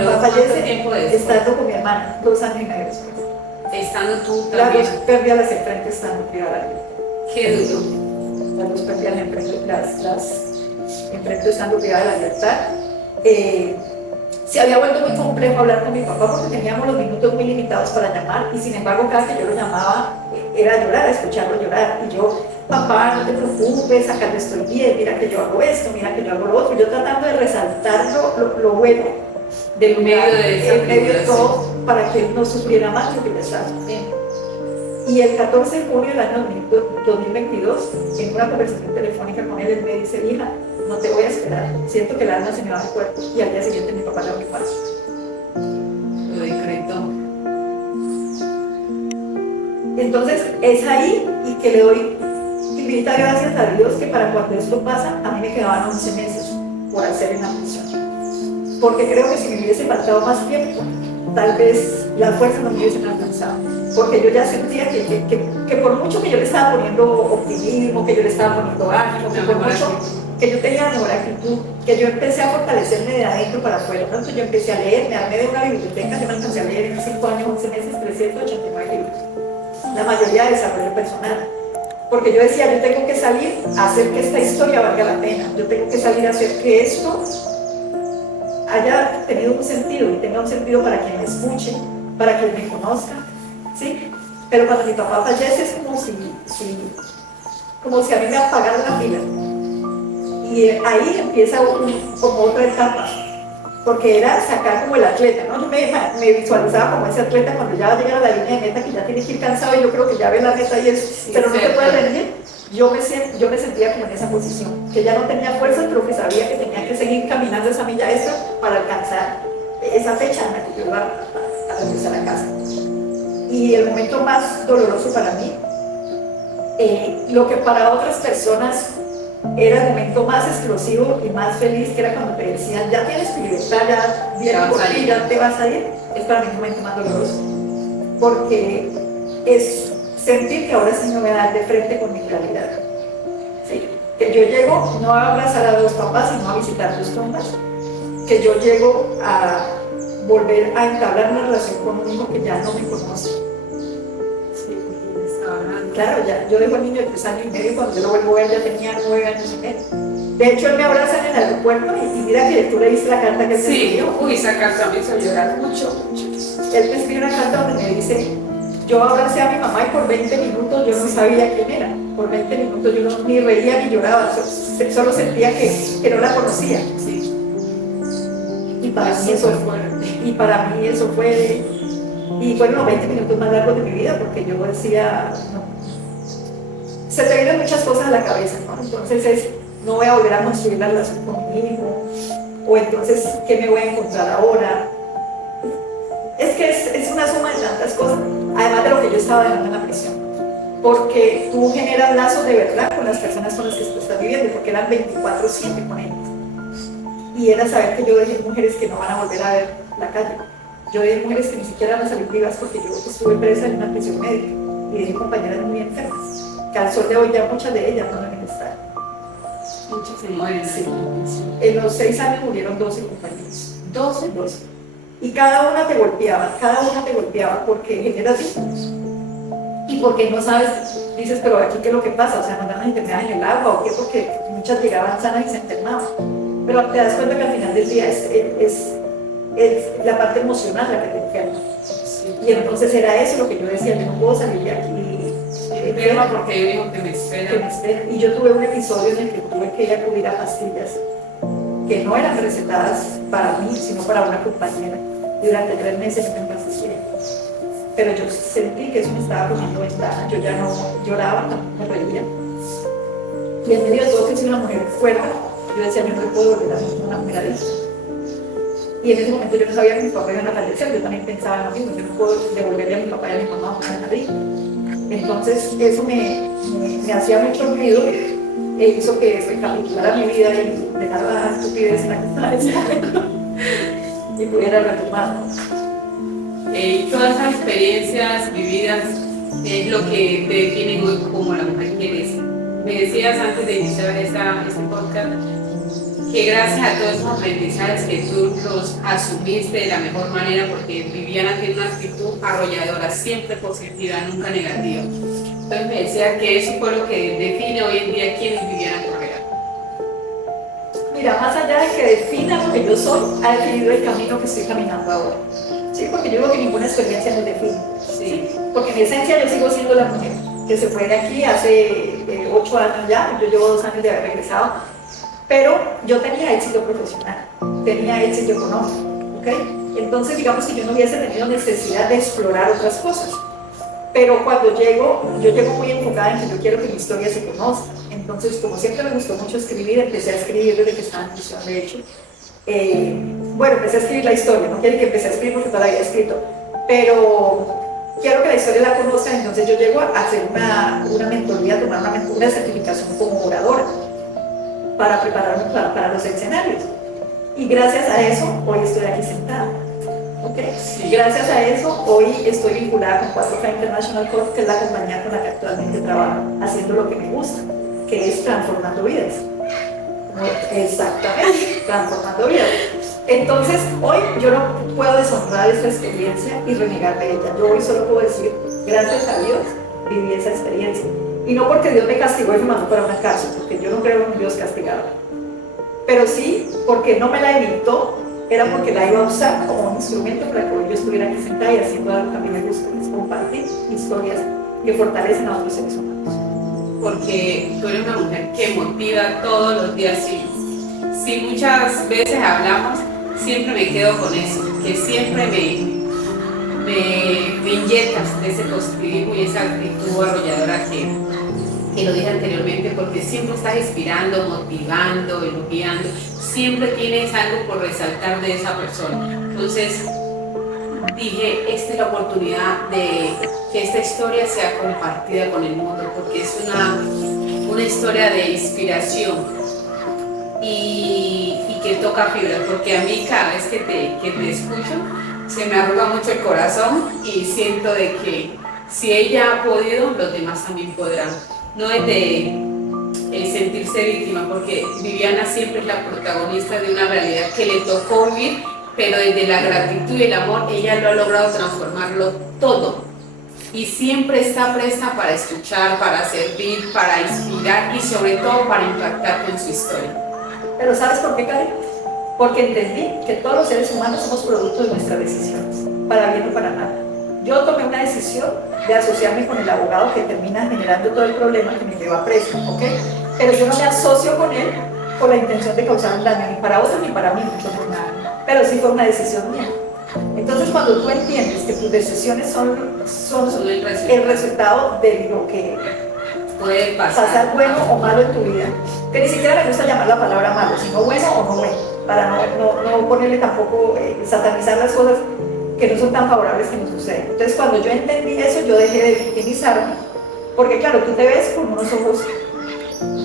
mi papá fallece estando con mi hermana, 2 años y medio después. Estando tú también. Las dos pérdidas enfrente estando privada. Qué duro. Las dos pérdidas enfrente, enfrente estando privada de la libertad. Se había vuelto muy complejo hablar con mi papá porque teníamos los minutos muy limitados para llamar y sin embargo cada que yo lo llamaba era llorar, escucharlo llorar y yo, papá, no te preocupes, acá te estoy bien, mira que yo hago esto, mira que yo hago lo otro, yo tratando de resaltar lo bueno del medio de todo para que él no sufriera más lo que ya estaba sufriendo. Y el 14 de junio del año 2022, en una conversación telefónica con él me dice, hija, no te voy a esperar, siento que el alma se me va del cuerpo. Y al día siguiente mi papá le igual. Lo decretó. Entonces es ahí y que le doy infinita gracias a Dios que para cuando esto pasa, a mí me quedaban 11 meses por hacer en la prisión. Porque creo que si me hubiese faltado más tiempo, tal vez las fuerzas no me hubiesen alcanzado. Porque yo ya sentía que por mucho que yo le estaba poniendo optimismo, que yo le estaba poniendo ánimo, que por mucho que yo tenía mejor actitud, que yo empecé a fortalecerme de adentro para afuera. Entonces yo empecé a leer, me armé de una biblioteca, yo me alcancé a leer en 5 años, 11 meses, 389 libros. La mayoría de desarrollo personal. Porque yo decía, yo tengo que salir a hacer que esta historia valga la pena. Yo tengo que salir a hacer que esto haya tenido un sentido y tenga un sentido para quien me escuche, para quien me conozca. ¿Sí? Pero cuando mi papá fallece es como si a mí me apagaran la pila. Y ahí empieza como otra etapa, porque era sacar como el atleta, ¿no? Yo me visualizaba como ese atleta cuando ya va a llegar a la línea de meta, que ya tiene que ir cansado y yo creo que ya ve la meta y eso, sí, pero no te puede rendir. Yo me sentía como en esa posición, que ya no tenía fuerzas, pero que sabía que tenía que seguir caminando esa milla extra para alcanzar esa fecha en la que yo iba a regresar a casa. Y el momento más doloroso para mí, lo que para otras personas era el momento más explosivo y más feliz, que era cuando te decían, ya tienes tu libertad, ya vienes por ti, ya te vas a ir, es para mí el momento más doloroso. Porque es sentir que ahora sí me voy a dar de frente con mi claridad. ¿Sí? Que yo llego no a abrazar a los papás, sino a visitar sus tumbas. Que yo llego a volver a entablar una relación con un hijo que ya no me conoce. Sí, claro, ya, yo dejo al niño de 3 años y medio y cuando yo lo vuelvo a ver ya tenía 9 años y medio. De hecho, él me abraza en el aeropuerto y mira que tú leíste la carta que él me escribió. Uy, esa carta me hizo llorar mucho. Él me escribe una carta donde me dice, yo abracé a mi mamá y por 20 minutos yo no sabía quién era. Por 20 minutos yo ni reía ni lloraba, solo sentía que no la conocía. Sí. Y para mí eso fue fuerte. Y para mí eso fue, y fueron los 20 minutos más largos de mi vida, porque yo decía, no. Se te vienen muchas cosas a la cabeza, ¿no? Entonces no voy a volver a construir la relación con mi hijo, o entonces, ¿qué me voy a encontrar ahora? Es que es una suma de tantas cosas, además de lo que yo estaba dejando en la prisión. Porque tú generas lazos de verdad con las personas con las que tú estás viviendo, porque eran 24/7 con ellos. Y era saber que yo dejé mujeres que no van a volver a ver la calle. Yo dejé mujeres que ni siquiera van a salir vivas porque yo estuve presa en una prisión médica y dejé compañeras muy enfermas, que al sol de hoy ya muchas de ellas no deben estar. Muchas se mueren. Sí. En los 6 años murieron 12 compañeros. 12. Y cada una te golpeaba porque generas vínculos. Y porque no sabes, dices, pero aquí qué es lo que pasa, o sea, nos dan las enfermedades en el agua, o qué, porque muchas llegaban sanas y se enfermaban. Pero te das cuenta que al final del día es la parte emocional la que te enferma. Y entonces era eso lo que yo decía, yo no puedo salir de aquí enferma porque hay un hijo que me espera. Y yo tuve un episodio en el que tuve que ir a acudir a pastillas que no eran recetadas para mí, sino para una compañera. Y durante 3 meses yo me envasecé. Pero yo sentí que eso me estaba poniendo ventaja, yo ya no lloraba, tampoco me reía. Y en medio de todo que soy una mujer fuerte, yo decía, yo no puedo volver a ser una mujer adicta. Y en ese momento yo no sabía que mis papás iban a fallecer, yo también pensaba en lo mismo, yo no puedo devolverle a mi papá y a mi mamá una adicta. Entonces eso me hacía mucho ruido e hizo que recapitulara mi vida y dejara la estupidez en la que estaba en ese momento y pudiera retomar. Todas esas experiencias vividas es lo que te definen hoy como la mujer que eres. Me decías antes de iniciar este podcast que gracias a todos esos aprendizajes que tú los asumiste de la mejor manera, porque Viviana tiene una actitud arrolladora, siempre positiva, nunca negativa. Entonces me decía que eso fue lo que define hoy en día quién es Viviana Correa. Mira, más allá de que defina lo que yo soy, ha definido el camino que estoy caminando ahora. Sí, porque yo digo que ninguna experiencia nos define. Sí. Porque en esencia yo sigo siendo la mujer que se fue de aquí hace 8 años ya, yo llevo 2 años de haber regresado, pero yo tenía éxito profesional, tenía éxito económico, ¿ok? Entonces digamos que yo no hubiese tenido necesidad de explorar otras cosas, pero cuando yo llego muy enfocada en que yo quiero que mi historia se conozca. Entonces, como siempre me gustó mucho escribir, empecé a escribir desde que estaba en misión, de hecho. Bueno, empecé a escribir la historia, no quiere que empecé a escribir porque todavía había escrito, pero quiero que la historia la conozcan, entonces yo llego a hacer una mentoría, a tomar una certificación como oradora para prepararme para los escenarios. Y gracias a eso, hoy estoy aquí sentada. ¿Okay? Sí. Gracias a eso, hoy estoy vinculada con 4K International Corp, que es la compañía con la que actualmente trabajo, haciendo lo que me gusta, que es transformando vidas. Exactamente, transformando vidas. Entonces, hoy yo no puedo deshonrar esa experiencia y renegar de ella. Yo hoy solo puedo decir, gracias a Dios, viví esa experiencia. Y no porque Dios me castigó y me mandó para una cárcel, porque yo no creo en un Dios castigado. Pero sí, porque no me la evitó, era porque la iba a usar como un instrumento para que hoy yo estuviera aquí sentada y haciendo algo que a mí me gusta, que es compartir historias que fortalecen a otros seres humanos. Porque tú eres una mujer que motiva todos los días. Si muchas veces hablamos, siempre me quedo con eso, que siempre me inyectas de ese positivismo y esa actitud arrolladora que lo dije anteriormente, porque siempre estás inspirando, motivando, elogiando, siempre tienes algo por resaltar de esa persona. Entonces dije, esta es la oportunidad de que esta historia sea compartida con el mundo, porque es una historia de inspiración y que toca fibras, porque a mí cada vez que te escucho se me arruga mucho el corazón y siento de que si ella ha podido, los demás también podrán. No es de sentirse víctima, porque Viviana siempre es la protagonista de una realidad que le tocó vivir, pero desde la gratitud y el amor ella lo ha logrado transformarlo todo. Y siempre está presta para escuchar, para servir, para inspirar y sobre todo para impactar con su historia. Pero ¿sabes por qué, Karen? Porque entendí que todos los seres humanos somos producto de nuestras decisiones, para bien o para mal. Yo tomé una decisión de asociarme con el abogado que termina generando todo el problema que me lleva preso, ¿ok? Pero yo no me asocio con él con la intención de causar un daño ni para otros ni para mí, mucho menos nada. Pero sí fue una decisión mía. Entonces, cuando tú entiendes que tus decisiones son el resultado de lo que puede pasar bueno o malo en tu vida, que ni siquiera me gusta llamar la palabra malo, sino bueno o no bueno, para no ponerle tampoco, satanizar las cosas que no son tan favorables que nos suceden. Entonces, cuando yo entendí eso, yo dejé de victimizarme, porque claro, tú te ves con unos ojos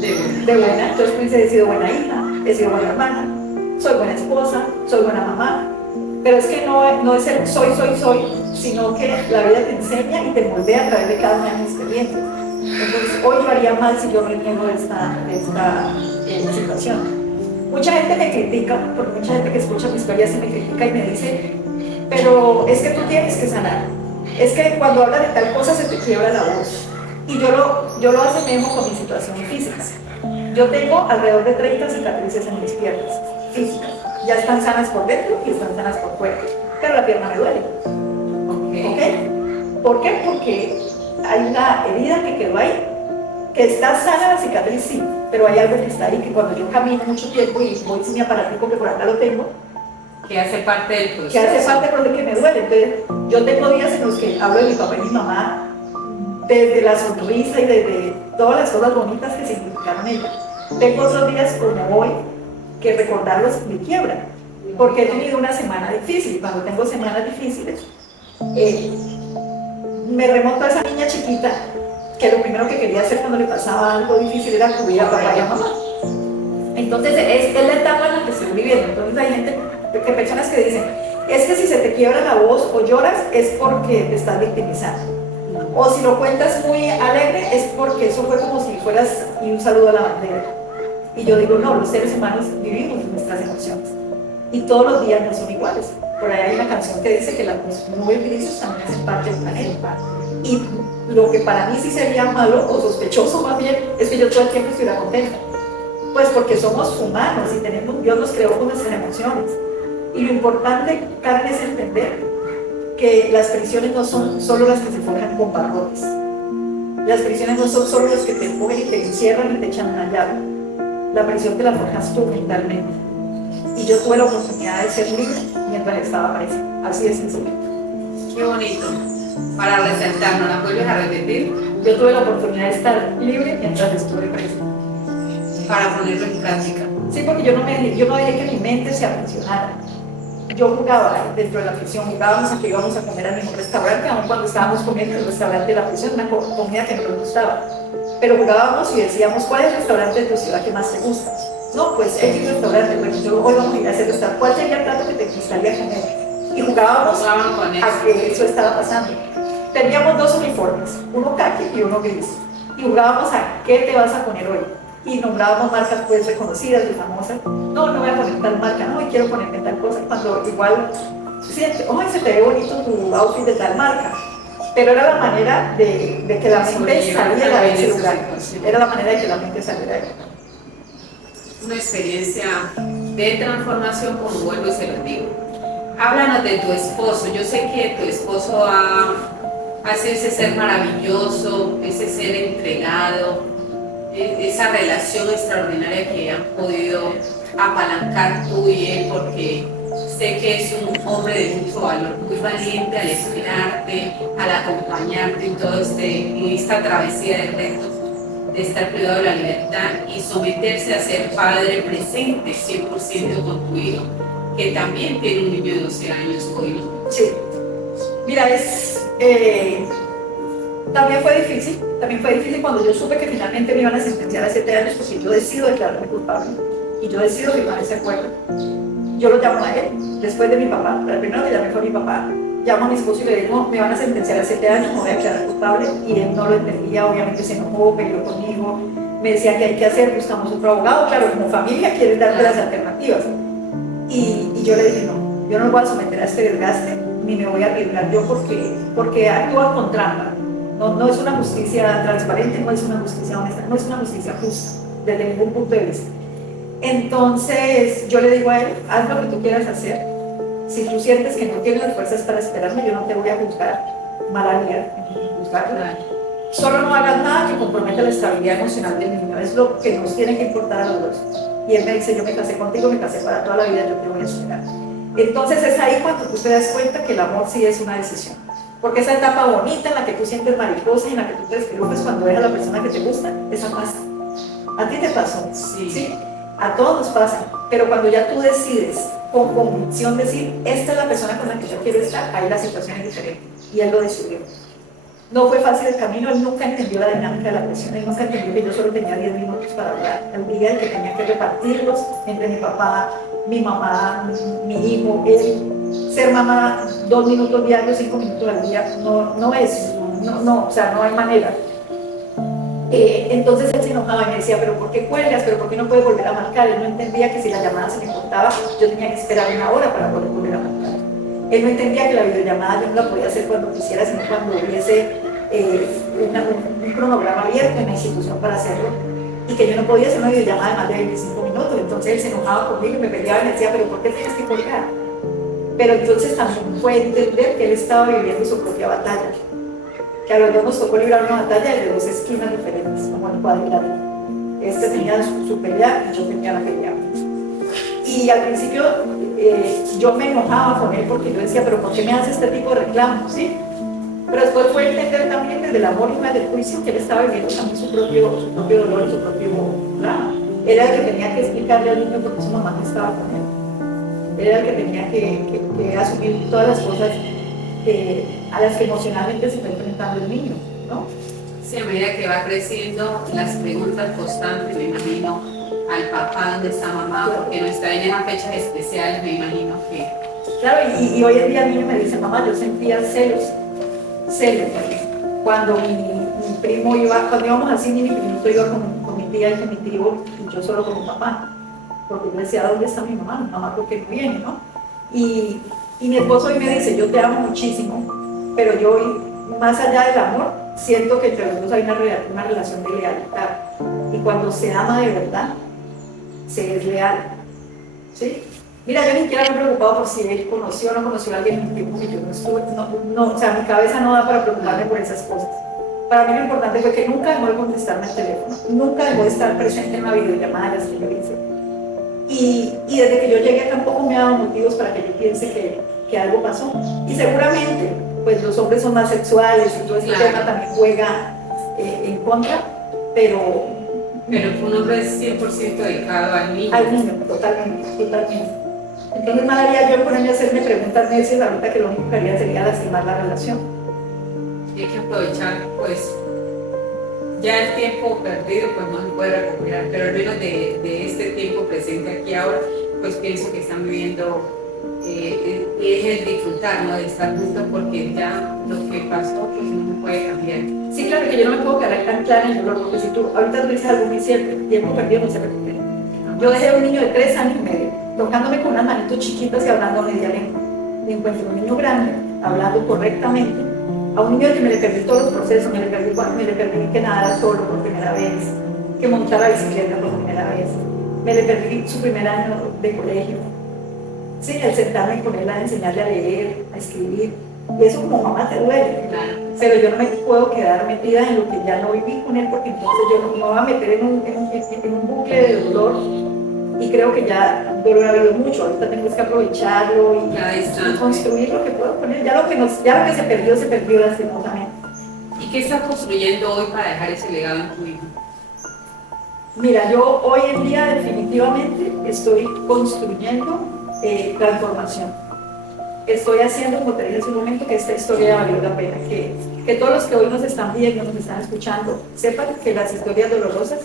de buena, entonces tú dices, he sido buena hija, he sido buena hermana, soy buena esposa, soy buena mamá, pero es que no es el soy, sino que la vida te enseña y te moldea a través de cada una de mis experiencias. Entonces, hoy yo haría mal si yo reniego de esta situación. Mucha gente me critica, porque mucha gente que escucha mi historia se me critica y me dice, pero es que tú tienes que sanar. Es que cuando hablas de tal cosa se te quiebra la voz. Y yo lo asemejo con mi situación física. Yo tengo alrededor de 30 cicatrices en mis piernas físicas. Ya están sanas por dentro y están sanas por fuera. Pero la pierna me duele. ¿Ok? ¿Por qué? Porque hay una herida que quedó ahí, que está sana la cicatriz, sí, pero hay algo que está ahí, que cuando yo camino mucho tiempo y voy sin mi aparatico, que por acá lo tengo, que hace parte del proceso. Que hace parte del que me duele. Entonces, yo tengo días en los que hablo de mi papá y mi mamá, desde la sonrisa y desde todas las cosas bonitas que significaron ellos. Tengo otros días como hoy, que recordarlos me quiebra, porque he tenido una semana difícil. Cuando tengo semanas difíciles, me remonto a esa niña chiquita que lo primero que quería hacer cuando le pasaba algo difícil era acudir a papá y a mamá. Entonces es la etapa en la que estoy viviendo. Entonces hay gente, personas que dicen, es que si se te quiebra la voz o lloras es porque te estás victimizando. O si lo cuentas muy alegre es porque eso fue como si fueras y un saludo a la bandera. Y yo digo, no, los seres humanos vivimos nuestras emociones y todos los días no son iguales. Por ahí hay una canción que dice que las nubes grises también hacen parte del planeta. Y lo que para mí sí sería malo o sospechoso más bien es que yo todo el tiempo estuviera contenta. Pues porque somos humanos y tenemos, Dios nos creó con nuestras emociones. Y lo importante, Karen, es entender que las prisiones no son solo las que se forjan con barrotes. Las prisiones no son solo las que te empujan y te encierran y te echan una llave. La prisión te la forjas tú mentalmente. Y yo tuve la oportunidad de ser libre mientras estaba presa. Así de sencillo. Qué bonito. Para resaltar, ¿no la vuelves a repetir? Yo tuve la oportunidad de estar libre mientras estuve presa. Para ponerlo en práctica. Sí, porque yo no dejé que mi mente se aprisionara. Yo jugaba dentro de la prisión, jugábamos a que íbamos a comer al mismo restaurante, aun cuando estábamos comiendo en el restaurante de la prisión, una comida que no nos gustaba. Pero jugábamos y decíamos, ¿cuál es el restaurante de tu ciudad que más te gusta? No, pues X restaurante, bueno, yo hoy vamos a ir a ese restaurante, ¿cuál sería el plato que te gustaría comer? Y jugábamos a que eso estaba pasando. Teníamos dos uniformes, uno caqui y uno gris. Y jugábamos a qué te vas a poner hoy. Y nombrábamos marcas pues reconocidas y famosas. No, no voy a poner tal marca, no, y quiero ponerme tal cosa. Cuando igual, sí, oh, se te ve bonito tu outfit de tal marca. Pero era la manera de que la mente saliera de ese lugar. Era la manera de que la mente saliera de ahí. Una experiencia de transformación, como vuelvo y se lo digo. Háblanos de tu esposo. Yo sé que tu esposo hace ese ser maravilloso, ese ser entregado, esa relación extraordinaria que han podido apalancar tú y él, porque sé que es un hombre de mucho valor, muy valiente al esperarte, al acompañarte en esta travesía del reto de estar privado de la libertad y someterse a ser padre presente 100% con tu hijo, que también tiene un niño de 12 años hoy. Sí. Mira, también fue difícil cuando yo supe que finalmente me iban a sentenciar a 7 años, porque yo decido declararme culpable y yo decido firmar ese acuerdo. Yo lo llamo a él, después de mi papá, pero el primero que llamé fue a mi papá. Llamo a mi esposo y le digo, me van a sentenciar a 7 años, me voy a declarar culpable, y él no lo entendía, obviamente se enojó, peleó conmigo, me decía que hay que hacer, buscamos otro abogado, claro, como familia quieren darte las alternativas. Y yo le dije, no, yo no me voy a someter a este desgaste, ni me voy a arriesgar yo porque actúan con trampa. No es una justicia transparente, no es una justicia honesta, no es una justicia justa, desde ningún punto de vista. Entonces yo le digo a él, haz lo que tú quieras hacer. Si tú sientes que no tienes las fuerzas para esperarme, yo no te voy a juzgar mala vida, solo no hagas nada que comprometa la estabilidad emocional del niño, es lo que nos tiene que importar a los dos. Y él me dice, yo me casé contigo, me casé para toda la vida, yo te voy a esperar. Entonces es ahí cuando tú te das cuenta que el amor sí es una decisión. Porque esa etapa bonita en la que tú sientes mariposa y en la que tú te despelujas cuando ves a la persona que te gusta, esa pasa. ¿A ti te pasó? Sí. A todos nos pasa. Pero cuando ya tú decides con convicción decir, esta es la persona con la que yo quiero estar, ahí la situación es diferente. Y él lo decidió. No fue fácil el camino, él nunca entendió la dinámica de la presión, él nunca entendió que yo solo tenía 10 minutos para hablar. El día en que tenía que repartirlos entre mi papá, mi mamá, mi hijo, él. Ser mamá 2 minutos diarios, 5 minutos al día, no, o sea, no hay manera. Entonces él se enojaba y me decía, pero ¿por qué cuelgas? ¿Pero por qué no puedes volver a marcar? Él no entendía que si la llamada se me cortaba, yo tenía que esperar 1 hora para poder volver a marcar. Él no entendía que la videollamada yo no la podía hacer cuando quisiera, sino cuando hubiese un cronograma abierto en la institución para hacerlo, y que yo no podía hacer una videollamada de más de 25 minutos. Entonces él se enojaba conmigo y me peleaba y me decía, pero ¿por qué tienes que colgar? Pero entonces también fue entender que él estaba viviendo su propia batalla, que a los dos nos tocó librar una batalla de 2 esquinas diferentes, como el cuadrilátero. Este tenía su pelea y yo tenía la pelea. Y al principio yo me enojaba con él porque yo decía, pero ¿por qué me hace este tipo de reclamos? ¿Sí? Pero después fue entender también desde el amor y del juicio que él estaba viviendo también su propio dolor y su propio drama. Él era el que tenía que explicarle al niño por qué su mamá no estaba con él. Él era el que tenía que asumir todas las cosas a las que emocionalmente se está enfrentando el niño, ¿no? Sí, a medida que va creciendo, las preguntas constantes, me imagino, al papá, ¿dónde está mamá? Porque no está en esas fechas especiales, me imagino que... Claro, y hoy en día el niño me dice, mamá, yo sentía celos, cuando mi primo iba, cuando íbamos al cine, mi primito iba con mi día definitivo y yo solo con mi papá, porque yo decía, ¿dónde está mi mamá? Mi mamá, ¿por qué no viene, no? Y mi esposo hoy me dice, yo te amo muchísimo, pero yo hoy, más allá del amor, siento que entre los dos hay una relación de lealtad. Y cuando se ama de verdad, se es leal, ¿sí? Mira, yo ni siquiera me he preocupado por si él conoció o no conoció a alguien en el tiempo que yo no estuve. O sea, mi cabeza no da para preocuparme por esas cosas. Para mí lo importante fue que nunca dejó de contestarme el teléfono, nunca dejó de estar presente en la videollamada, las que yo hice. Y desde que yo llegué tampoco me ha dado motivos para que yo piense que algo pasó. Y seguramente, pues los hombres son más sexuales y todo este tema también juega en contra, pero fue un hombre 100% dedicado al niño. Al niño, totalmente, totalmente. Entonces no haría yo ponerme a hacerme preguntas necias ahorita que lo único que haría sería lastimar la relación. Hay que aprovechar, pues, ya el tiempo perdido pues no se puede recuperar, pero al menos de este tiempo presente aquí ahora, pues pienso que están viviendo es el disfrutar, ¿no? De estar juntos, porque ya lo que pasó pues no se puede cambiar. Sí, claro que yo no me puedo quedar tan clara en el dolor, porque si tú ahorita tú dices algo muy cierto, el tiempo perdido no se recupera. Yo dejé a un niño de 3 años y medio, tocándome con unas manitos chiquitas y hablando media lengua. Me encuentro un niño grande, hablando correctamente, a un niño al que me le perdí todos los procesos, me le perdí que nadara solo por primera vez, que montara bicicleta por primera vez, me le perdí su primer año de colegio. Sí, el sentarme con él a enseñarle a leer, a escribir, y eso como mamá te duele, Claro. Pero yo no me puedo quedar metida en lo que ya no viví con él, porque entonces yo no me voy a meter en un bucle de dolor, y creo que ya dolor ha habido mucho, ahorita tengo que aprovecharlo y construir lo que puedo con él, ya lo que se perdió lastimosamente. ¿Y qué estás construyendo hoy para dejar ese legado en tu hijo? Mira, yo hoy en día definitivamente estoy construyendo transformación. Estoy haciendo, como te dije hace un momento, que esta historia valió la pena, que todos los que hoy nos están viendo, nos están escuchando, sepan que las historias dolorosas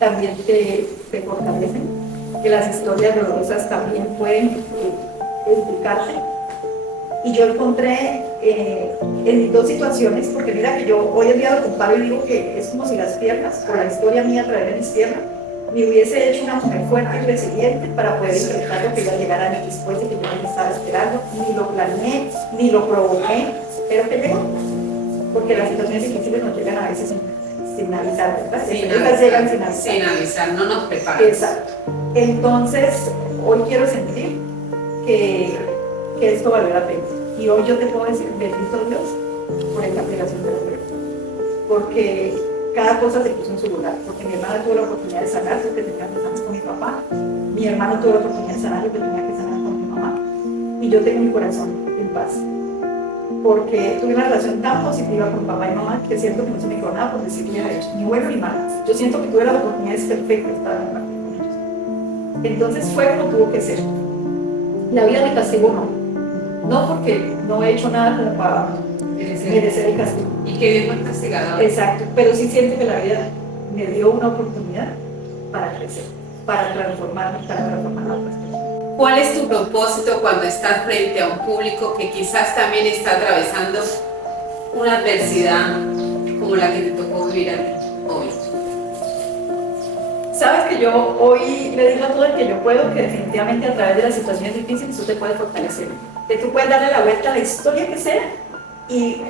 también te fortalecen, que las historias dolorosas también pueden educarte. Y yo encontré en mis dos situaciones, porque mira que yo hoy en día lo comparo y digo que es como si las piernas, o la historia mía a través de mis piernas, me hubiese hecho una mujer fuerte y resiliente para poder enfrentar lo que iba a llegar años después de que yo no me estaba esperando, ni lo planeé, ni lo provoqué, pero que llegó. Porque las situaciones difíciles nos llegan a veces sin avisar, ¿verdad? Ellas llegan sin avisar. Sin avisar, no nos preparan. Exacto. Entonces, hoy quiero sentir que esto valió la pena. Y hoy yo te puedo decir, bendito Dios, por esta aplicación de la prueba. Porque cada cosa se puso en su lugar, porque mi hermana tuvo la oportunidad de sanar lo que tenía que sanar con mi papá, mi hermano tuvo la oportunidad de sanar lo que tenía que sanar con mi mamá, y yo tengo mi corazón en paz, porque tuve una relación tan positiva con papá y mamá que siento que no se me quedó nada por decir que hubiera hecho, ni bueno ni malo. Yo siento que tuve las oportunidades perfectas para compartir con ellos. Entonces fue como tuvo que ser. La vida me castigó, no porque no he hecho nada como para merecer el castigo. Y que Dios no es castigador. Exacto, pero sí siento que la vida me dio una oportunidad para crecer, para transformarme, para transformar a otras personas. ¿Cuál es tu propósito cuando estás frente a un público que quizás también está atravesando una adversidad como la que te tocó vivir a ti hoy? Sabes que yo hoy le digo a todo el que yo puedo que definitivamente a través de las situaciones difíciles tú te puedes fortalecer, que tú puedes darle la vuelta a la historia que sea y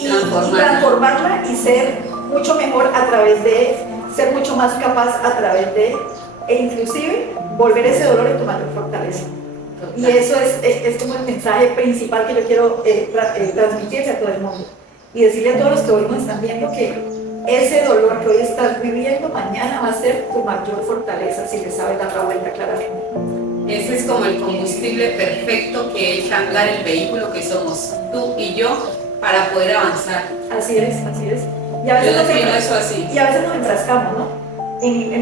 transformarla y ser mucho mejor a través de, ser mucho más capaz a través de, e inclusive volver ese dolor en tu mayor fortaleza. Y eso es como el mensaje principal que yo quiero transmitirle a todo el mundo y decirle a todos los que hoy nos están viendo que ese dolor que hoy estás viviendo mañana va a ser tu mayor fortaleza si le sabes dar la vuelta claramente. Ese es como el combustible perfecto que echa a andar el vehículo que somos tú y yo para poder avanzar. Así es, así es. Y a veces nos enfrascamos, ¿no?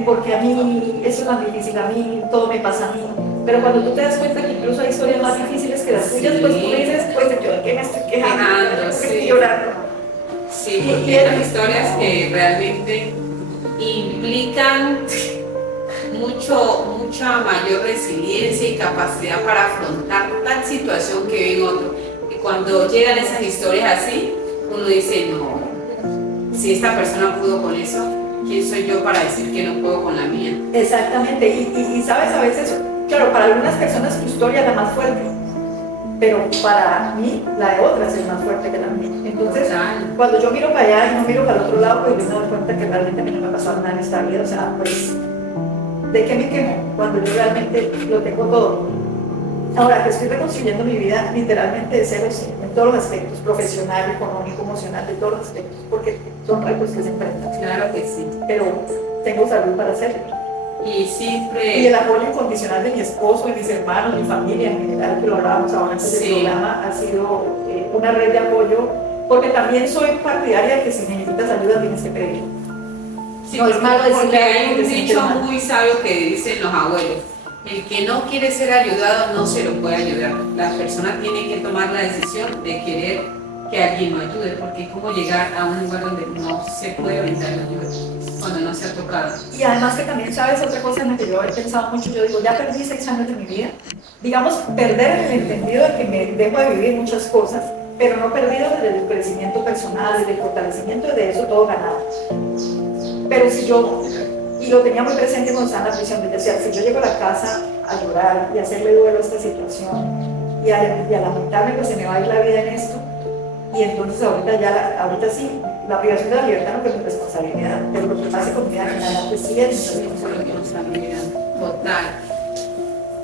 Porque a mí eso es más difícil, a mí todo me pasa a mí. Pero cuando tú te das cuenta que incluso hay historias más difíciles que las tuyas, pues tú dices, pues yo de qué me estoy quejando, estoy llorando. Sí, porque hay historias que realmente implican mucha mayor resiliencia y capacidad para afrontar tal situación que vive otro. Y cuando llegan esas historias así, uno dice, no, si esta persona pudo con eso, ¿quién soy yo para decir que no puedo con la mía? Exactamente, y sabes, a veces, claro, para algunas personas tu historia es la más fuerte, pero para mí la de otras es más fuerte que la mía. Entonces, cuando yo miro para allá y no miro para el otro lado, pues yo me doy cuenta que realmente a mí no me ha pasado nada en esta vida. O sea, pues, ¿de qué me quemo cuando yo realmente lo tengo todo? Ahora que estoy reconstruyendo mi vida literalmente de cero, sí, en todos los aspectos, profesional, económico, emocional, de todos los aspectos, porque son retos que se enfrentan. Claro que sí. Pero tengo salud para hacerlo. Y siempre... Y el apoyo incondicional de mi esposo, de mis hermanos, mi familia en general, que lo hablábamos ahora antes del programa, ha sido una red de apoyo, porque también soy partidaria de que si necesitas ayuda tienes que pedir. Sí, no es malo decirle porque a hay alguien un que se dicho siente mal. muy sabio que dicen los abuelos: el que no quiere ser ayudado no se lo puede ayudar. La persona tiene que tomar la decisión de querer que alguien lo ayude, porque cómo llegar a un lugar donde no se puede brindar la ayuda cuando no se ha tocado. Y además que también, ¿sabes? Otra cosa en la que yo he pensado mucho, yo digo, ya perdí 6 años de mi vida. Digamos, perder en el entendido de que me dejo de vivir muchas cosas, pero no perdido desde el crecimiento personal, desde el fortalecimiento, de eso todo ganado. Pero si yo, y lo tenía muy presente cuando estaba en la prisión, yo decía, si yo llego a la casa a llorar y a hacerle duelo a esta situación y a lamentarme que se me va a ir la vida en esto, y entonces ahorita sí, la privación de la libertad no es mi responsabilidad, pero lo que pase con mi vida en adelante sí es mi responsabilidad. Total.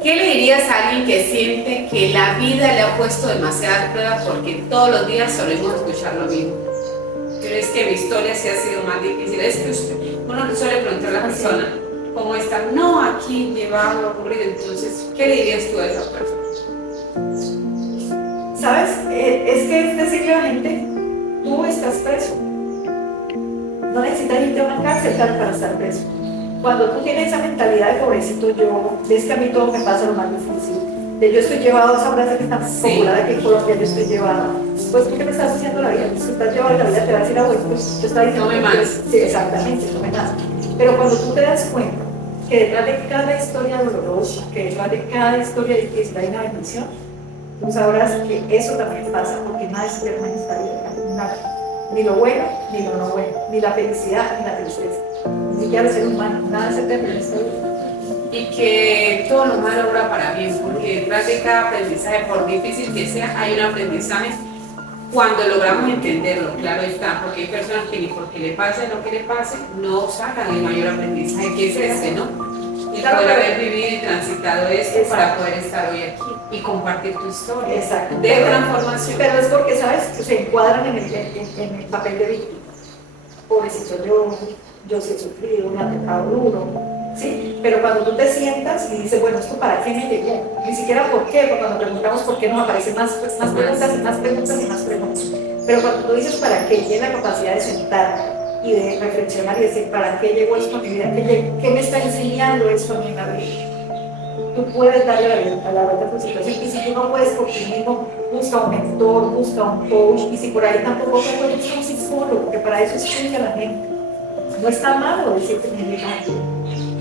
¿Qué le dirías a alguien que siente que la vida le ha puesto demasiadas pruebas porque todos los días solemos escuchar lo mismo? ¿Crees que mi historia sí ha sido más difícil? Es que uno le suele preguntar a la persona cómo está. No, aquí llevado, aburrido. Entonces, ¿qué le dirías tú a esa persona? ¿Sabes? Es que es decirle a la gente, tú estás preso. No necesitas irte a una cárcel para estar preso. Cuando tú tienes esa mentalidad de pobrecito yo, ves que a mí todo me pasa lo más difícil, de yo estoy llevado, esa frase que es tan popular aquí en Colombia, yo estoy llevado, pues ¿por qué me estás haciendo la vida? Si estás llevado en la vida te va a decir, ah, pues yo estaba diciendo, no me más. Sí, exactamente, no me más. Pero cuando tú te das cuenta que detrás de cada historia dolorosa, que detrás de cada historia difícil hay una bendición, tú sabrás que eso también pasa, porque nada es eterno en esta vida, nada. Ni lo bueno, ni lo no bueno, ni la felicidad, ni la tristeza, ni siquiera el ser humano, nada es eterno en esta vida. Y que todo lo malo obra para bien, porque detrás de cada aprendizaje, por difícil que sea, hay un aprendizaje cuando logramos entenderlo, claro está, porque hay personas que ni porque le pase lo que le pase, no sacan el mayor aprendizaje, que es este, ¿no? Y Claro, poder pero- haber vivido y transitado esto Exacto. para poder estar hoy aquí y compartir tu historia Exacto. de transformación. Pero es porque, ¿sabes? Se encuadran en el papel de víctima. Pobrecito yo sí he sufrido, me ha tocado duro, ¿sí? Pero cuando tú te sientas y dices, bueno, ¿esto para qué me llegó? Ni siquiera por qué, porque cuando preguntamos por qué nos aparecen más preguntas y más preguntas y más preguntas. Pero cuando tú dices para qué, tienes la capacidad de sentar y de reflexionar y decir, ¿para qué llegó esto a mi vida? ¿Qué me está enseñando esto a mí en la vida? Tú puedes darle la vuelta a tu situación, y si tú no puedes por ti mismo, busca un mentor, busca un coach, y si por ahí tampoco puedes, busca un psicólogo, porque para eso estudia la gente. No está malo decirte que me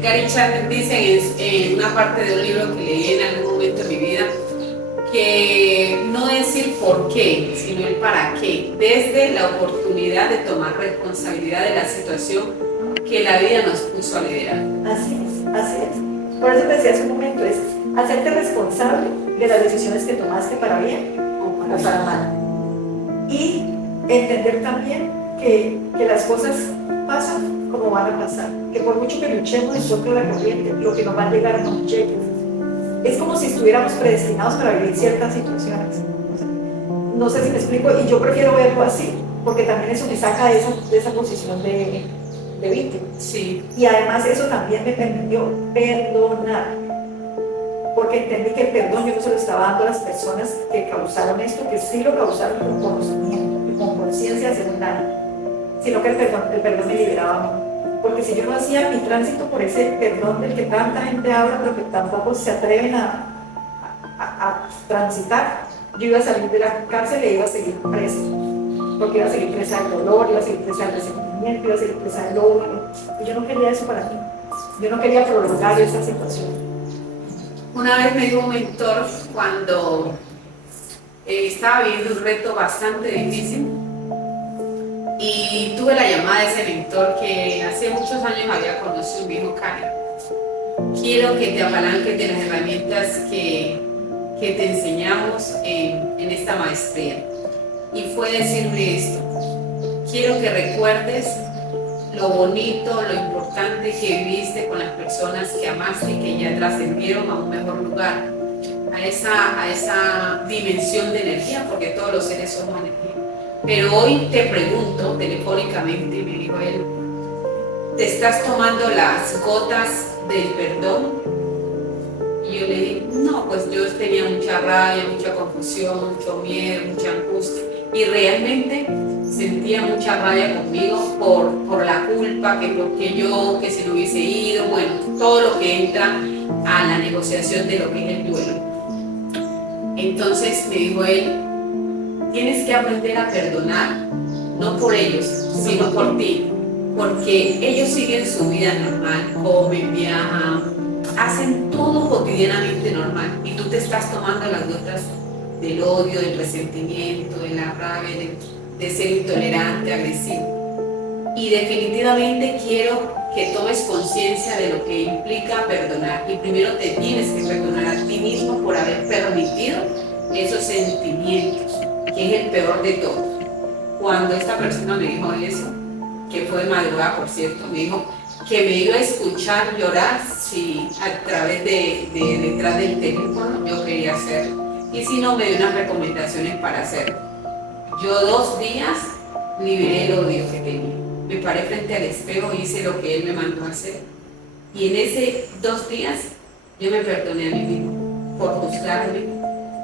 Gary Chapman dice en una parte de un libro que leí en algún momento de mi vida que no decir por qué, sino el para qué, desde la oportunidad de tomar responsabilidad de la situación que la vida nos puso a liderar. Así es. Por eso te decía hace un momento, es hacerte responsable de las decisiones que tomaste para bien o para mal. Y entender también que las cosas pasan como van a pasar, que por mucho que luchemos en contra de la corriente, lo que nos va a llegar no nos llega. Es como si estuviéramos predestinados para vivir ciertas situaciones. No sé si me explico, y yo prefiero verlo así, porque también eso me saca de esa posición de víctima. Sí. Y además eso también me permitió perdonar, porque entendí que el perdón yo no se lo estaba dando a las personas que causaron esto, que sí lo causaron con conocimiento y con conciencia de hacer un daño, sino que el perdón me liberaba a mí. Porque si yo no hacía mi tránsito por ese perdón del que tanta gente habla, pero que tampoco se atreven a transitar, yo iba a salir de la cárcel e iba a seguir presa. Porque iba a seguir presa del dolor, iba a seguir presa del resentimiento, iba a seguir presa del odio. Y yo no quería eso para mí. Yo no quería prolongar esa situación. Una vez me dio un mentor cuando estaba viviendo un reto bastante difícil y tuve la llamada de ese mentor que hace muchos años había conocido. Me dijo: Karen, quiero que te apalanques de las herramientas que te enseñamos en esta maestría. Y fue decirme esto: quiero que recuerdes lo bonito, lo importante que viviste con las personas que amaste y que ya trascendieron a un mejor lugar, a esa dimensión de energía, porque todos los seres somos energía. Pero hoy te pregunto telefónicamente, me dijo él, ¿te estás tomando las gotas del perdón? Y yo le dije: no, pues yo tenía mucha rabia, mucha confusión, mucho miedo, mucha angustia, y realmente sentía mucha rabia conmigo por la culpa, que si no hubiese ido, bueno, todo lo que entra a la negociación de lo que es el duelo. Entonces me dijo él: tienes que aprender a perdonar, no por ellos, sino por ti, porque ellos siguen su vida normal, comen, viajan, hacen todo cotidianamente normal, y tú te estás tomando las gotas del odio, del resentimiento, de la rabia, de ser intolerante, agresivo. Y definitivamente quiero que tomes conciencia de lo que implica perdonar, y primero te tienes que perdonar a ti mismo por haber permitido esos sentimientos, que es el peor de todos. Cuando esta persona me dijo eso, que fue de madrugada, por cierto, me dijo que me iba a escuchar llorar si a través detrás del teléfono yo quería hacerlo, y si no, me dio unas recomendaciones para hacerlo. Yo 2 días liberé el odio que tenía, me paré frente al espejo y hice lo que él me mandó a hacer, y en ese 2 días yo me perdoné a mí mismo por juzgarme,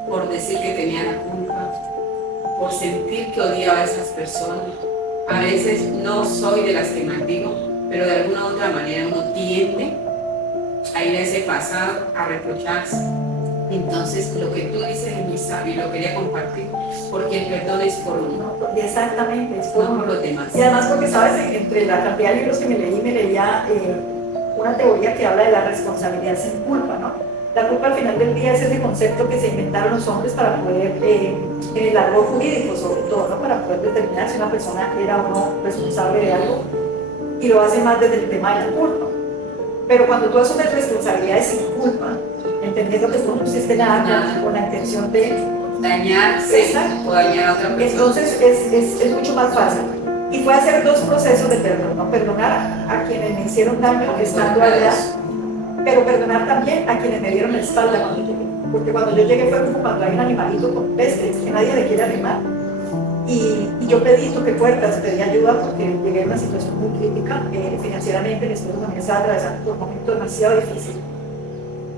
por decir que tenía la culpa, por sentir que odiaba a esas personas. A veces no soy de las que maldigo, pero de alguna u otra manera uno tiende a ir a ese pasado, a reprocharse. Entonces, lo que tú dices es muy sabio y lo quería compartir, porque el perdón es por uno. Exactamente, es por no por los demás. Y además porque, ¿sabes? Entre la cantidad de libros que me leía una teoría que habla de la responsabilidad sin culpa, ¿no? La culpa al final del día es ese concepto que se inventaron los hombres para poder, en el árbol jurídico sobre todo, ¿no? Para poder determinar si una persona era o no responsable de algo, y lo hace más desde el tema de la culpa. Pero cuando tú asumes responsabilidades sin culpa, entendiendo que tú no hiciste nada con la intención de dañarse o dañar a otra persona, entonces es mucho más fácil. Y fue hacer 2 procesos de perdón, ¿no? Perdonar a quienes me hicieron daño estando allá, pero perdonar también a quienes me dieron la espalda cuando llegué. Porque cuando yo llegué fue como cuando hay un animalito con peste que nadie le quiere arrimar. Y yo toqué puertas, pedí ayuda porque llegué a una situación muy crítica financieramente. Mi esposo también estaba atravesando por un momento demasiado difícil.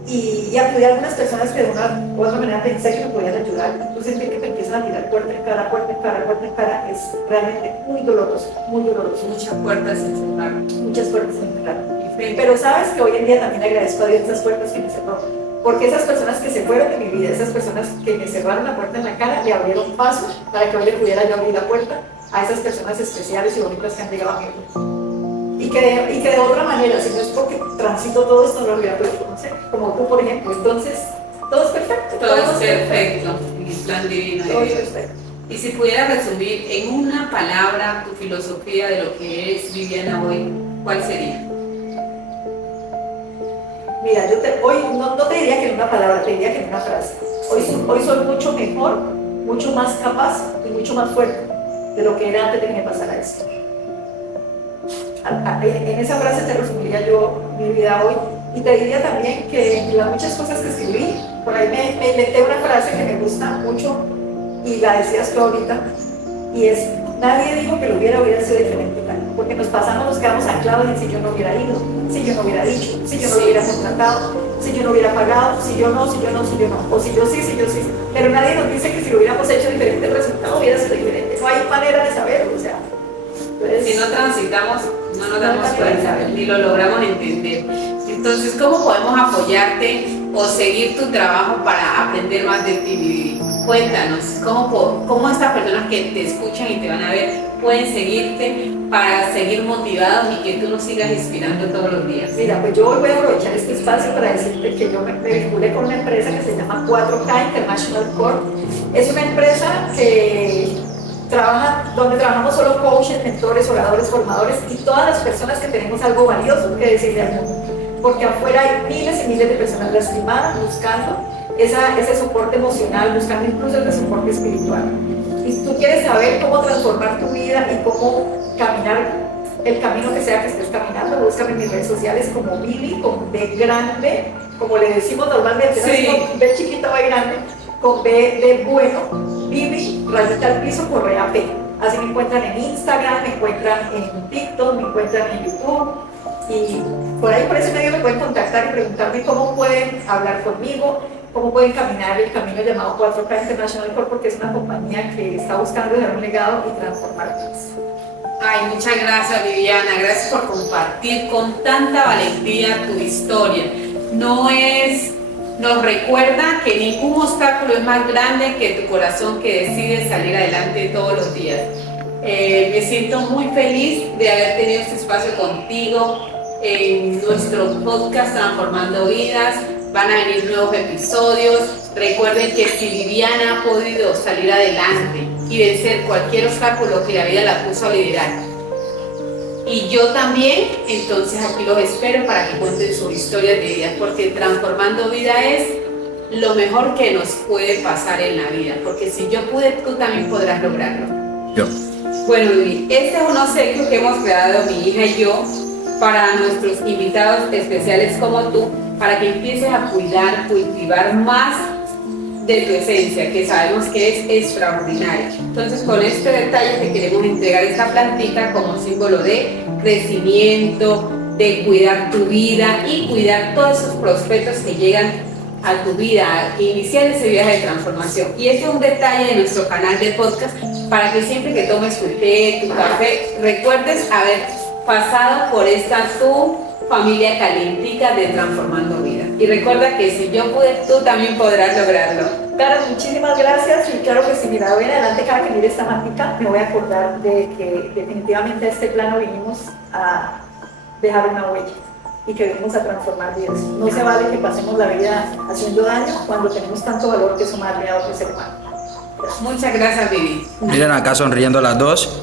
Y acudí a algunas personas que de una u otra manera pensé que me podían ayudar. Entonces sentir que me empiezan a tirar puerta en cara, puerta en cara, puerta en cara, es realmente muy doloroso, muy doloroso. Muchas puertas se cerraron. Muchas puertas se cerraron. Pero sabes que hoy en día también agradezco a Dios esas puertas que me cerró, porque esas personas que se fueron de mi vida, esas personas que me cerraron la puerta en la cara, le abrieron paso para que hoy le pudiera yo abrir la puerta a esas personas especiales y bonitas que han llegado a mi vida. Y que de otra manera, si no es porque transito todo esto, no lo hubiera podido conocer, como tú, por ejemplo. Entonces, todo es perfecto. Todo es perfecto, el plan divino de Todo es Dios. perfecto. Y si pudieras resumir en una palabra tu filosofía de lo que es Viviana hoy, ¿cuál sería? Mira, hoy no te diría que en una palabra, te diría que en una frase. Hoy soy mucho mejor, mucho más capaz y mucho más fuerte de lo que era antes de que me pasara esto. En esa frase te resumiría yo mi vida hoy, y te diría también que en las muchas cosas que escribí, por ahí me inventé una frase que me gusta mucho y la decías tú ahorita, y es: nadie dijo que lo hubiera sido diferente, porque nos quedamos anclados en si yo no hubiera ido, si yo no hubiera dicho, si yo no hubiera contratado, si yo no hubiera pagado, si yo no, o si yo sí, pero nadie nos dice que si lo hubiéramos hecho diferente el resultado hubiera sido diferente. No hay manera de saberlo, o sea. Entonces, si no transitamos, no nos damos cuenta, ni lo logramos entender. Entonces, ¿cómo podemos apoyarte o seguir tu trabajo para aprender más de ti, Vivi? Cuéntanos, ¿cómo estas personas que te escuchan y te van a ver pueden seguirte para seguir motivados y que tú nos sigas inspirando todos los días? Mira, pues yo hoy voy a aprovechar este espacio para decirte que yo me vinculé con una empresa que se llama 4K International Corp. Es una empresa que donde trabajamos solo coaches, mentores, oradores, formadores y todas las personas que tenemos algo valioso que decirle al mundo. Porque afuera hay miles y miles de personas lastimadas buscando ese soporte emocional, buscando incluso ese soporte espiritual. Y si tú quieres saber cómo transformar tu vida y cómo caminar el camino que sea que estés caminando, búscame en mis redes sociales como Vivi, con B grande, como le decimos normalmente, sí. ¿no? Con B chiquita, B grande, con B de bueno, Vivi, rayita al piso, Correa P. Así me encuentran en Instagram, me encuentran en TikTok, me encuentran en YouTube. Y por ahí, por ese medio me pueden contactar y preguntarme cómo pueden hablar conmigo, cómo pueden caminar el camino llamado 4K International Corp, porque es una compañía que está buscando dejar un legado y transformar vidas. Ay, muchas gracias, Viviana. Gracias por compartir con tanta valentía tu historia. Nos recuerda que ningún obstáculo es más grande que tu corazón que decide salir adelante todos los días. Me siento muy feliz de haber tenido este espacio contigo en nuestro podcast Transformando Vidas. Van a venir nuevos episodios. Recuerden que si Viviana ha podido salir adelante y vencer cualquier obstáculo que la vida la puso a liderar, y yo también, entonces aquí los espero para que cuenten sus historias de vida, porque transformando vida es lo mejor que nos puede pasar en la vida, porque si yo pude, tú también podrás lograrlo. Yo. Bueno, Vivi, este es un obsequio que hemos creado mi hija y yo para nuestros invitados especiales como tú, para que empieces a cuidar, cultivar más de tu esencia, que sabemos que es extraordinaria. Entonces, con este detalle te queremos entregar esta plantita como símbolo de crecimiento, de cuidar tu vida y cuidar todos esos prospectos que llegan a tu vida, iniciar ese viaje de transformación. Y este es un detalle de nuestro canal de podcast para que siempre que tomes tu té, tu café, recuerdes haber pasado por esta tu familia calientica de Transformando Vida. Y recuerda que si yo pude, tú también podrás lograrlo. Claro, muchísimas gracias y claro que si mira, de hoy en adelante cada que mire esta matica me voy a acordar de que definitivamente a este plano vinimos a dejar una huella y que venimos a transformar vidas. No se vale que pasemos la vida haciendo daño cuando tenemos tanto valor que sumarle a otro ser humano. Muchas gracias, Vivi. Miren acá sonriendo las dos.